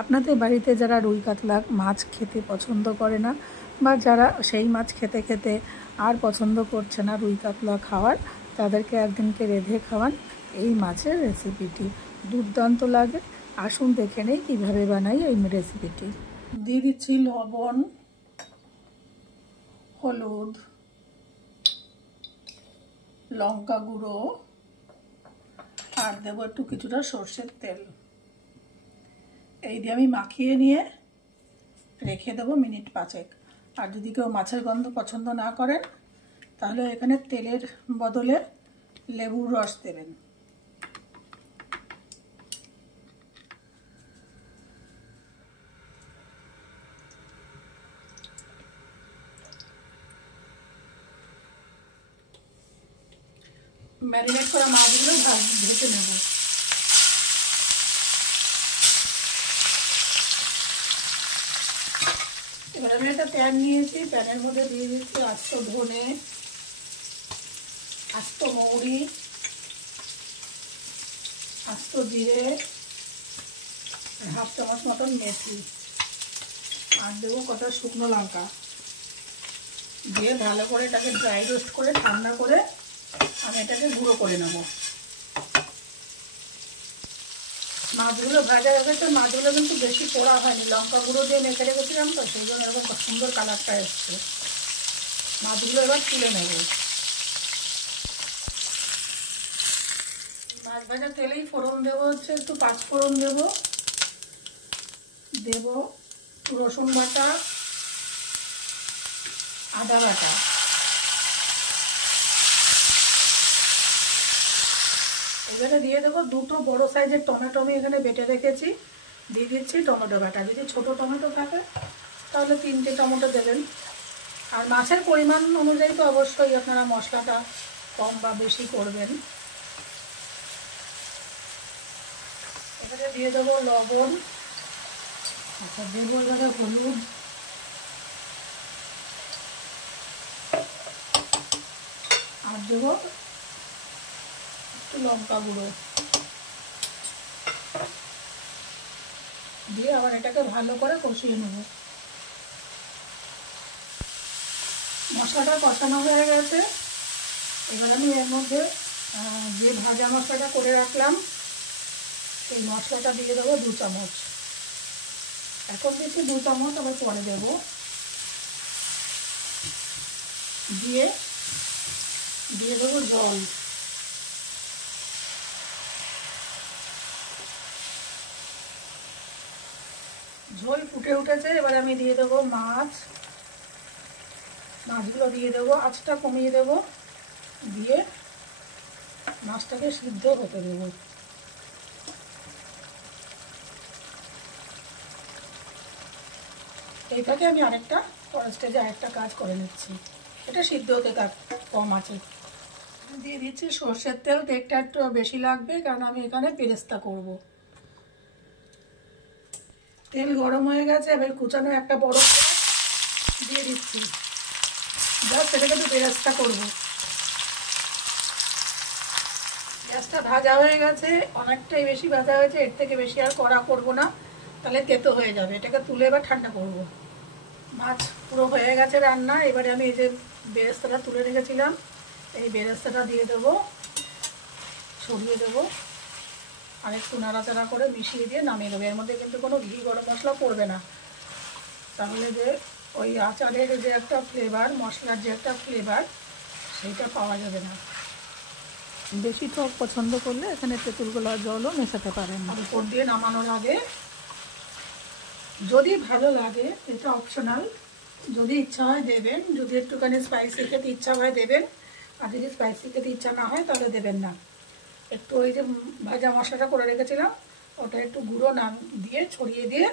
আপনাদের বাড়িতে যারা রুই কাতলা মাছ খেতে পছন্দ করে না বা যারা সেই মাছ খেতে খেতে আর পছন্দ করছে না রুই কাতলা খাওয়ার, তাদেরকে একদিনকে রেঁধে খাওয়ান এই মাছের রেসিপিটি। দুর্দান্ত লাগে। আসুন দেখে নেই কীভাবে বানাই এই রেসিপিটি। দিয়ে দিচ্ছি লবণ, হলুদ, লঙ্কা গুঁড়ো আর দেবো একটু কিছুটা সর্ষের তেল। এই দিয়ে আমি মাখিয়ে নিয়ে রেখে দেবো মিনিট 5। আর যদি কেউ মাছের গন্ধ পছন্দ না করেন তাহলে এখানে তেলের বদলে লেবুর রস দেবেন। ম্যারিনেট করা মাছগুলো ভেজে নেব। এবার আমি একটা প্যান নিয়েছি, প্যানের মধ্যে দিয়ে দিচ্ছি আস্ত ধনে, আস্ত মৌরি, আস্ত জিরে, 1/2 চামচ মতন মেথি আর দেবো কটা শুকনো লঙ্কা। দিয়ে ভালো করে এটাকে ড্রাই রোস্ট করে ঠান্ডা করে আমি এটাকে গুঁড়ো করে নেব। মাছগুলো ভাজা হয়ে গেছে, মাছগুলো কিন্তু বেশি পোড়া হয়নি, লঙ্কা গুঁড়ো দিয়ে মেখে রেখেছিলাম তো, সেই জন্য এরকম সুন্দর কালারটা এসছে। মাছগুলো এবার তুলে নেব। মাছ ভাজা তেলেই ফোড়ন দেবো হচ্ছে একটু 5 ফোড়ন দেবো, দেব রসুন বাটা, আদা বাটা, এবারে দিয়ে দেবো 2টো বড় সাইজের টমেটো আমি এখানে বেটে রেখেছি, দিয়ে দিচ্ছি টমেটো বাটা। যদি ছোট টমেটো থাকে তাহলে 3টে টমেটো দেবেন। আর মাছের পরিমাণ অনুযায়ী তো অবশ্যই আপনারা মশলাটা কম বা বেশি করবেন। এবারে দিয়ে দেবো লবণ, আচ্ছা দেবো এবারে হলুদ, আর দেবো একটু লঙ্কা গুঁড়ো, দিয়ে আবার এটাকে ভালো করে কষিয়ে নেব। মশলাটা কষানো হয়ে গেছে, এবার আমি এর মধ্যে যে ভাজা মশলাটা করে রাখলাম এই মশলাটা দিয়ে দেবো 2 চামচ। এখন দিচ্ছি 2 চামচ, আবার পরে দেবো। দিয়ে দেবো জল। ঝোল ফুটে উঠেছে, এবার আমি দিয়ে দেবো মাছগুলো দিয়ে দেবো, আঁচটা কমিয়ে দেবো, দিয়ে মাছটাকে সিদ্ধ হতে দেবো। এইটাকে আমি আরেকটা পরের স্টেজে আরেকটা কাজ করে নিচ্ছি, এটা সিদ্ধ হতে কম আছে। দিয়ে দিচ্ছি সর্ষের তেল, তেলটা একটু বেশি লাগবে কারণ আমি এখানে বেরেস্তা করব। তেল গরম হয়ে গেছে, এবার কুচানো একটা বড় দিয়ে দিচ্ছি, জাস্ট এটাকে একটু বেরেস্তা করব। গ্যাসটা ভাজা হয়ে গেছে, অনেকটাই বেশি ভাজা হয়েছে, এর থেকে বেশি আর কড়া করব না, তাহলে তেতো হয়ে যাবে। এটাকে তুলে এবার ঠান্ডা করব। মাছ পুরো হয়ে গেছে রান্না। এবারে আমি এই যে বেরেস্তাটা তুলে রেখেছিলাম এই বেরেস্তাটা দিয়ে দেবো, ছড়িয়ে দেবো, আর একটু নাড়াচাড়া করে মিশিয়ে দিয়ে নামিয়ে দেবো। এর মধ্যে কিন্তু কোনো ঘি গরম মশলা পড়বে না, তাহলে যে ওই আচারের যে একটা ফ্লেভার, মশলার যে একটা ফ্লেভার, সেইটা পাওয়া যাবে না। বেশি টক পছন্দ করলে এখানে তেঁতুল গোলাপ জলও মেশাতে পারেন। আর উপর দিয়ে নামানোর আগে যদি ভালো লাগে, এটা অপশনাল, যদি ইচ্ছা হয় দেবেন, যদি একটুখানি স্পাইসি খেতে ইচ্ছা হয় দেবেন, আর যদি স্পাইসি খেতে ইচ্ছা না হয় তাহলে দেবেন না। একটু ওই যে ভাজা মশলাটা করে রেখেছিলাম ওটা একটু গুঁড়ো না দিয়ে ছড়িয়ে দিয়ে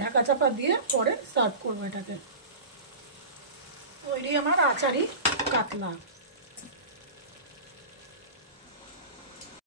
ঢাকা চাপা দিয়ে পরে সার্ভ করবো। এটাকে তৈরি আমার আচারি কাতলা।